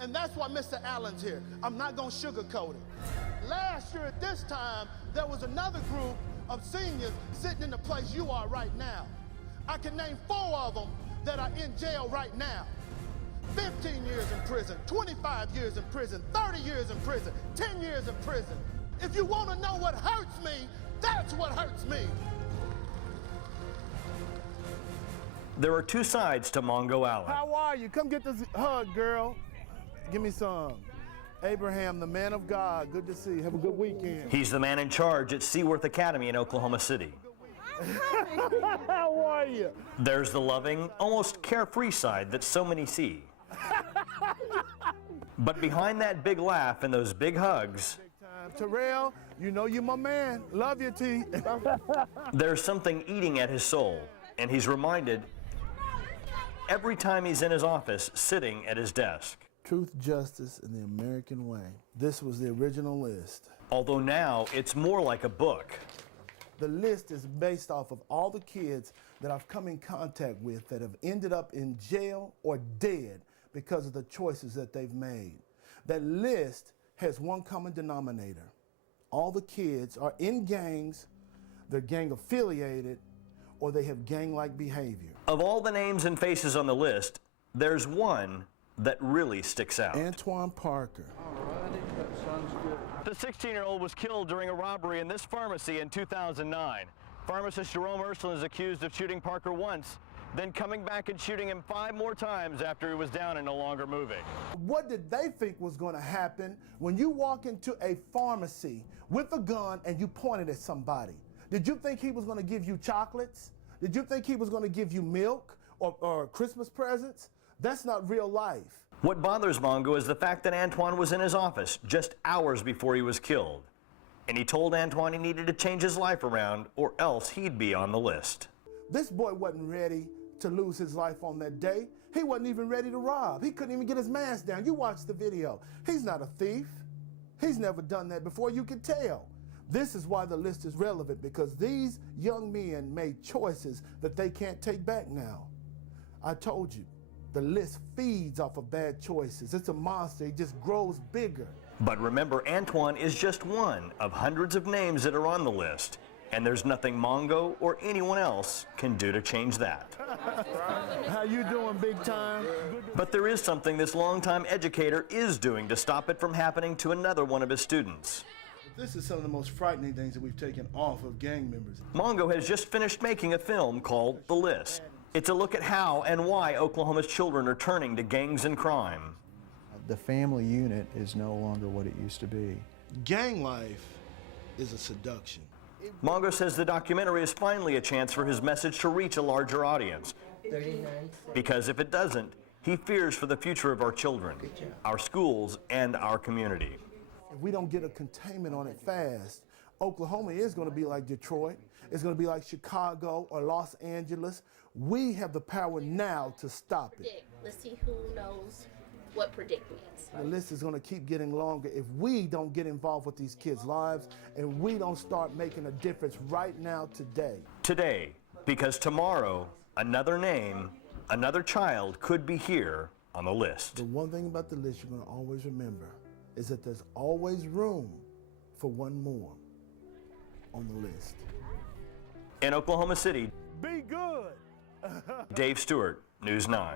And that's why Mr. Allen's here. I'm not gonna sugarcoat it. Last year at this time, there was another group of seniors sitting in the place you are right now. I can name 4 of them that are in jail right now. 15 years in prison, 25 years in prison, 30 years in prison, 10 years in prison. If you want to know what hurts me, that's what hurts me. There are 2 sides to Mongo Allen. How are you? Come get this hug, girl. Give me some. Abraham, the man of God, good to see you. Have a good weekend. He's the man in charge at Seaworth Academy in Oklahoma City. How are you? There's the loving, almost carefree side that so many see. But behind that big laugh and those big hugs, Terrell, you know you're my man. Love you, T. there's something eating at his soul, and he's reminded every time he's in his office, sitting at his desk. Truth, justice, and the American way. This was the original list. Although now it's more like a book. The list is based off of all the kids that I've come in contact with that have ended up in jail or dead because of the choices that they've made. That list has one common denominator. All the kids are in gangs, they're gang affiliated, or they have gang-like behavior. Of all the names and faces on the list, there's one that really sticks out. Antoine Parker. Alrighty, that sounds good. The 16-year-old was killed during a robbery in this pharmacy in 2009. Pharmacist Jerome Ursuline is accused of shooting Parker once, then coming back and shooting him 5 more times after he was down and no longer moving. What did they think was going to happen when you walk into a pharmacy with a gun and you pointed at somebody? Did you think he was going to give you chocolates? Did you think he was going to give you milk or Christmas presents? That's not real life. What bothers Mongo is the fact that Antoine was in his office just hours before he was killed. And he told Antoine he needed to change his life around or else he'd be on the list. This boy wasn't ready to lose his life on that day. He wasn't even ready to rob. He couldn't even get his mask down. You watch the video. He's not a thief. He's never done that before, you can tell. This is why the list is relevant, because these young men made choices that they can't take back now. I told you, the list feeds off of bad choices. It's a monster. It just grows bigger. But remember, Antoine is just one of hundreds of names that are on the list. And there's nothing Mongo or anyone else can do to change that. How you doing, big time? But there is something this longtime educator is doing to stop it from happening to another one of his students. This is some of the most frightening things that we've taken off of gang members. Mongo has just finished making a film called The List. It's a look at how and why Oklahoma's children are turning to gangs and crime. The family unit is no longer what it used to be. Gang life is a seduction. Mongo says the documentary is finally a chance for his message to reach a larger audience. Because if it doesn't, he fears for the future of our children, our schools, and our community. If we don't get a containment on it fast, Oklahoma is going to be like Detroit. It's going to be like Chicago or Los Angeles. We have the power now to stop it. Let's see who knows what predict means. The list is going to keep getting longer if we don't get involved with these kids' lives and we don't start making a difference right now today. Today, because tomorrow, another name, another child could be here on the list. The one thing about the list you're going to always remember is that there's always room for one more on the list. In Oklahoma City, Be good. Dave Stewart, News 9.